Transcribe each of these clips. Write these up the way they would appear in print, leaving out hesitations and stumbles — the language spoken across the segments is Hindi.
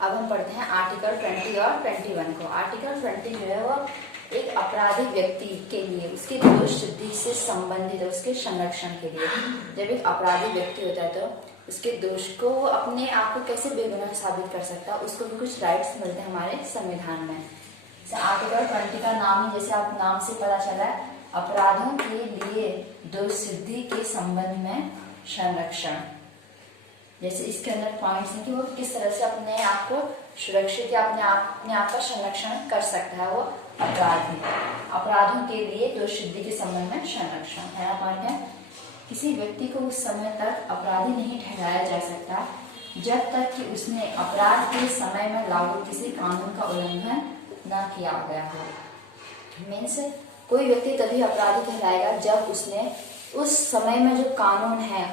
अब हम पढ़ते हैं आर्टिकल 20 और 21 को। आर्टिकल 20 जो है वो एक आपराधिक व्यक्ति के लिए उसके दोष सिद्धि से संबंधित है, उसके संरक्षण के लिए। जब एक आपराधिक व्यक्ति होता है तो उसके दोष को वो अपने आप को कैसे बेगुनाह साबित कर सकता है, उसको भी कुछ राइट्स मिलते हैं हमारे संविधान में। आर्टिकल 20 का नाम ही जैसे आप नाम से पता चला है, अपराधों के लिए दोष सिद्धि के संबंध में संरक्षण। जैसे इसके अंदर पॉइंट्स हैं कि वो किस तरह से अपने आप को सुरक्षित या अपने आप का संरक्षण कर सकता है वो अपराधी। अपराधों के लिए दोष सिद्धि के संबंध में संरक्षण। पहला पॉइंट है, किसी व्यक्ति को उस समय तक अपराधी नहीं ठहराया जा सकता जब तक कि उसने अपराध के समय में लागू किसी कानून का उल्लंघन न किया गया हो। मीन्स कोई व्यक्ति तभी अपराधी कहलाएगा जब उसने उस समय में जो कानून है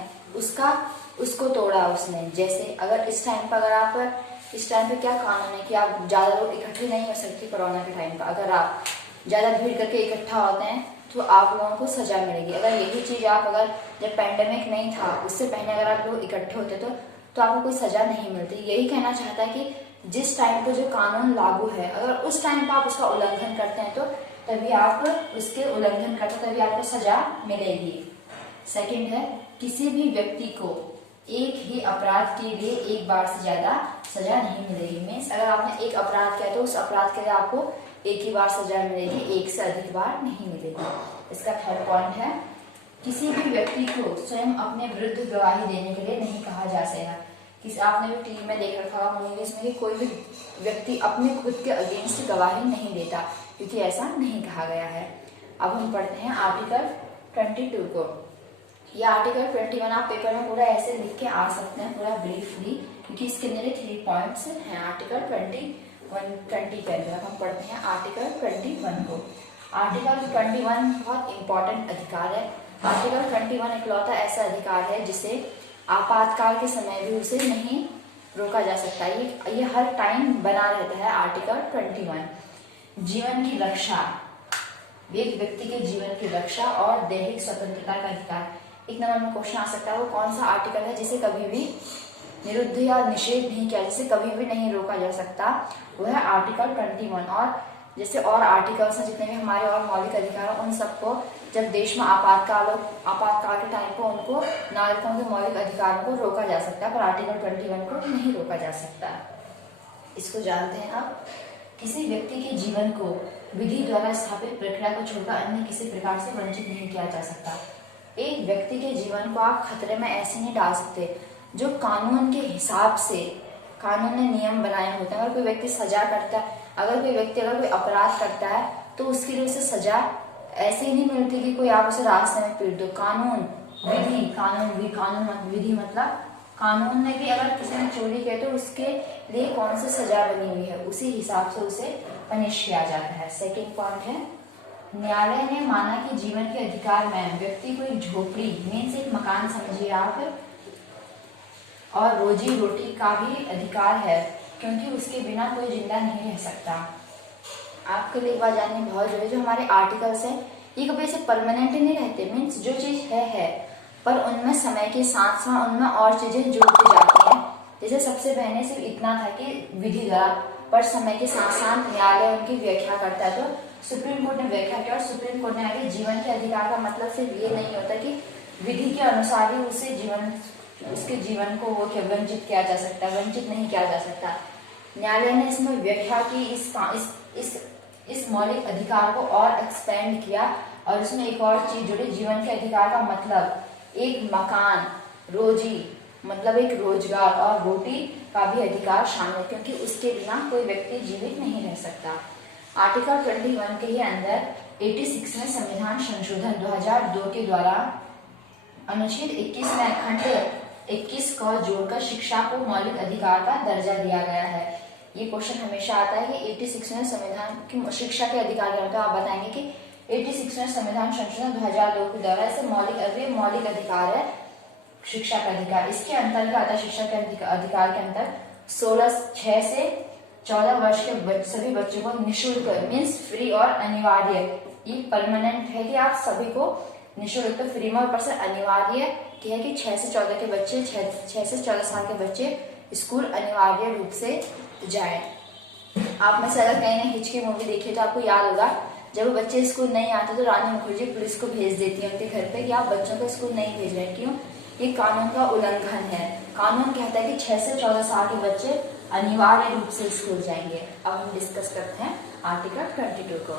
उसको तोड़ा उसने। जैसे अगर इस टाइम पे क्या कानून है कि आप ज्यादा लोग इकट्ठे नहीं हो सकते कोरोना के टाइम पर। अगर आप ज्यादा भीड़ करके इकट्ठा होते हैं तो आप लोगों को सजा मिलेगी। अगर यही चीज अगर जब पेंडेमिक नहीं था उससे पहले अगर आप लोग इकट्ठे होते तो आपको कोई सजा नहीं मिलती। यही कहना चाहता है कि जिस टाइम पे जो कानून लागू है अगर उस टाइम पे आप उसका उल्लंघन करते हैं तो तभी आप उसके उल्लंघन करते हैं, तभी आपको सजा मिलेगी। सेकंड है, किसी भी व्यक्ति को एक ही अपराध के लिए एक बार से ज्यादा सजा नहीं मिलेगी। मीन्स अगर आपने एक अपराध किया तो उस अपराध के लिए आपको एक ही बार सजा मिलेगी, एक से अधिक बार नहीं मिलेगी। इसका थर्ड पॉइंट है, किसी भी व्यक्ति को स्वयं अपने विरुद्ध गवाही देने के लिए नहीं कहा जा सकता। आपने भी टीवी में देख रखा होगा मूवीज में कि कोई भी व्यक्ति अपने खुद के अगेंस्ट गवाही नहीं देता, क्योंकि ऐसा नहीं कहा गया है। अब हम पढ़ते हैं आर्टिकल 22 को। ये आर्टिकल 21 आप पेपर में पूरा ऐसे लिख के आ सकते हैं पूरा ब्रीफली, क्योंकि इसके अंदर 3 पॉइंट्स हैं आर्टिकल 20 के अंदर। हम पढ़ते हैं आर्टिकल 21 को। आर्टिकल 21 बहुत इंपॉर्टेंट अधिकार है। आर्टिकल 21 इकलौता ऐसा अधिकार है जिसे आपातकाल के समय भी उसे नहीं रोका जा सकता। ये हर टाइम बना रहता है। आर्टिकल 21 जीवन की रक्षा, एक व्यक्ति के जीवन की रक्षा और दैहिक स्वतंत्रता का अधिकार। एक नंबर में क्वेश्चन आ सकता है वो कौन सा आर्टिकल है जिसे कभी भी निरुद्ध या निषेध नहीं किया, जिसे कभी भी नहीं रोका जा सकता, वो है आर्टिकल 21। और जैसे और आर्टिकल्स हैं जितने भी हमारे और मौलिक अधिकार हैं उन सबको जब देश में आपातकाल के टाइम पर उनको नागरिकों के मौलिक अधिकारों को रोका जा सकता है, पर आर्टिकल 21 को नहीं रोका जा सकता। इसको जानते हैं आप। किसी व्यक्ति के जीवन को विधि द्वारा स्थापित प्रक्रिया को छोड़कर अन्य किसी प्रकार से वंचित नहीं किया जा सकता। एक व्यक्ति के जीवन को आप खतरे में ऐसे नहीं डाल सकते जो कानून के हिसाब से कानून ने नियम बनाए होते हैं। अगर कोई व्यक्ति सजा करता है, अगर कोई अपराध करता है तो उसके लिए उसे सजा ऐसे ही नहीं मिलती कि कोई आप उसे रास्ते में पीट दो। विधि मतलब कानून ने भी अगर किसी ने चोरी की तो उसके लिए कौन सी सजा बनी हुई है उसी हिसाब से उसे पनिश किया जाता है। सेकंड पॉइंट है, न्यायालय ने माना कि जीवन के अधिकार में व्यक्ति को एक झोपड़ी मीन्स एक मकान समझिए आप और रोजी रोटी का भी अधिकार है, क्योंकि उसके बिना कोई जिंदा नहीं रह सकता। आपके लिए एक बात जाननी बहुत जरूरी, जो हमारे आर्टिकल्स हैं ये कभी ऐसे परमानेंट ही नहीं रहते। मीन्स जो चीज है पर उनमें समय के साथ साथ उनमें और चीजें जुड़ती जाती हैं। जैसे सबसे पहले सिर्फ इतना था कि विधि द्वारा, पर समय के साथ साथ न्यायालय उनकी व्याख्या करता है तो सुप्रीम कोर्ट ने व्याख्या किया और सुप्रीम कोर्ट ने आगे जीवन के अधिकार का मतलब सिर्फ ये नहीं होता कि विधि के अनुसार ही उसके जीवन को वो वंचित किया जा सकता है, वंचित नहीं किया जा सकता। न्यायालय ने इसमें व्याख्या की, इस मौलिक अधिकार को और एक्सपेंड किया और इसमें एक और चीज जुड़ी। जीवन के अधिकार का मतलब एक मकान, रोजी मतलब एक रोजगार और रोटी का भी अधिकार शामिल, क्योंकि उसके बिना कोई व्यक्ति जीवित नहीं रह सकता। आर्टिकल 21 के ही अंदर 86 में संविधान संशोधन 2002 के द्वारा अनुच्छेद 21 में खंड 21 को जोड़कर शिक्षा को मौलिक अधिकार का दर्जा दिया गया है। ये क्वेश्चन हमेशा आता है कि 86 में संविधान की शिक्षा के अधिकार का आप बताएंगे कि 86 में संविधान संशोधन 2002 के द्वारा इसे मौलिक अधिकार है शिक्षा का अधिकार। इसके अंतर्गत शिक्षा के अधिकार के अंतर 6 से 14 वर्ष के सभी बच्चों को निःशुल्क मीन्स फ्री और अनिवार्य, ये परमानेंट है कि आप सभी को निःशुल्क तो फ्री में ऊपर से अनिवार्य है कि 6 से 14 के बच्चे 6 से 14 साल के बच्चे स्कूल अनिवार्य रूप से जाए। आप में से अगर कहीं ने हिचकी मूवी देखी तो आपको याद होगा, जब बच्चे स्कूल नहीं आते तो रानी मुखर्जी पुलिस को भेज देती है उनके घर पे कि आप बच्चों को स्कूल नहीं भेज रहे। क्यों? ये कानून का उल्लंघन है। कानून कहता है कि 6 से 14 साल के बच्चे अनिवार्य रूप से स्कूल जाएंगे। अब हम डिस्कस करते हैं आर्टिकल 22 को।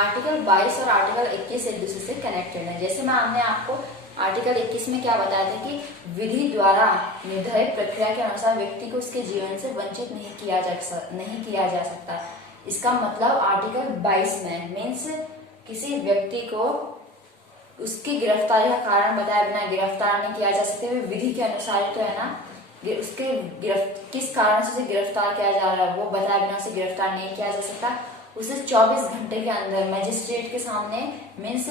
आर्टिकल 22 और आर्टिकल 21 एक दूसरे से कनेक्टेड है। जैसे हमने आपको आर्टिकल 21 में क्या बताया था कि विधि द्वारा निर्धारित प्रक्रिया के अनुसार व्यक्ति को उसके जीवन से वंचित नहीं किया जा सकता। इसका मतलब आर्टिकल 22 में मीन्स किसी व्यक्ति को उसकी गिरफ्तारी का कारण बताए बिना गिरफ्तार नहीं किया जा सकता। विधि के अनुसार तो है ना, उसके किस कारण से उसे गिरफ्तार किया जा रहा है वो बताए बिना उसे गिरफ्तार नहीं किया जा सकता। उसे 24 घंटे के अंदर मजिस्ट्रेट के सामने मीन्स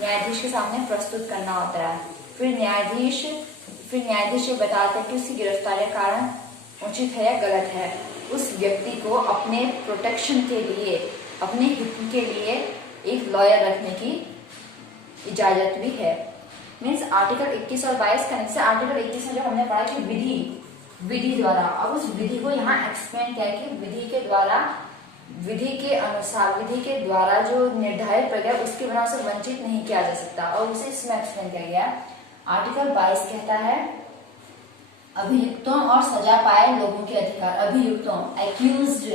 न्यायाधीश के सामने प्रस्तुत करना होता है। फिर न्यायाधीश ये बताते हैं कि उसकी गिरफ्तारी का कारण उचित है या गलत है। उस व्यक्ति को अपने प्रोटेक्शन के लिए, अपने हित के लिए एक लॉयर रखने की इजाजत भी है। मीन्स आर्टिकल 21 और 22 कनेक्ट से आर्टिकल 21 में जो हमने पढ़ा कि विधि द्वारा, अब उस विधि को यहाँ एक्सप्लेन किया कि विधि के अनुसार, विधि के द्वारा जो निर्धारित प्रक्रिया उसके बिना उसे वंचित नहीं किया जा सकता, और उसे इसमें एक्सप्लेन किया गया। आर्टिकल 22 कहता है अभियुक्तों और सजा पाए लोगों के अधिकार। अभियुक्तों एक्यूज्ड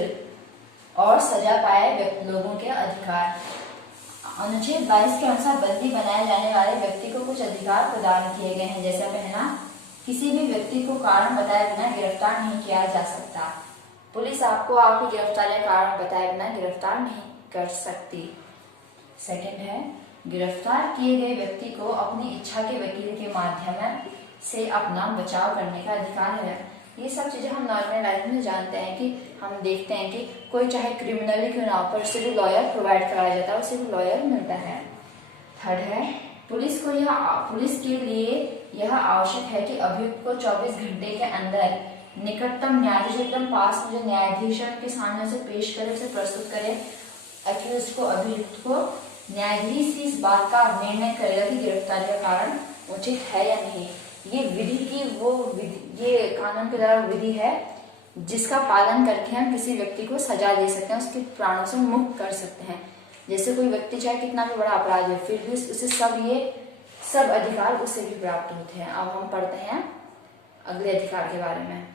और सजा पाए लोगों के अधिकार। अनुच्छेद 22 के अनुसार बंदी बनाए जाने वाले व्यक्ति को कुछ अधिकार प्रदान किए गए हैं। जैसे पहला, किसी भी व्यक्ति को कारण बताए बिना गिरफ्तार नहीं किया जा सकता। पुलिस आपको आपकी गिरफ्तारी का कारण बताए बिना गिरफ्तार नहीं कर सकती। सेकंड है, गिरफ्तार किए गए व्यक्ति को अपनी इच्छा के वकील के माध्यम से अपना बचाव करने का अधिकार है। ये सब चीजें हम नॉर्मल लाइफ में जानते हैं कि हम देखते हैं कि कोई चाहे क्रिमिनल क्यों ना हो पर उसे भी लॉयर प्रोवाइड कराया जाता है, उसे भी लॉयर मिलता है। थर्ड है, पुलिस के लिए यह आवश्यक है कि अभियुक्त को 24 घंटे के अंदर निकटतम न्यायाधीश, एकदम पास में जो न्यायाधीश के सामने उसे पेश करे, उसे प्रस्तुत करे। एक्यूज को, अभियुक्त को न्यायाधीश इस बात का निर्णय करेगा कि गिरफ्तारी का कारण उचित है या नहीं। ये विधि की ये कानून के द्वारा विधि है जिसका पालन करके हम किसी व्यक्ति को सजा दे सकते हैं, उसके प्राणों से मुक्त कर सकते हैं। जैसे कोई व्यक्ति चाहे कितना भी बड़ा अपराध है फिर भी उसे सब अधिकार उससे भी प्राप्त होते हैं। अब हम पढ़ते हैं अगले अधिकार के बारे में।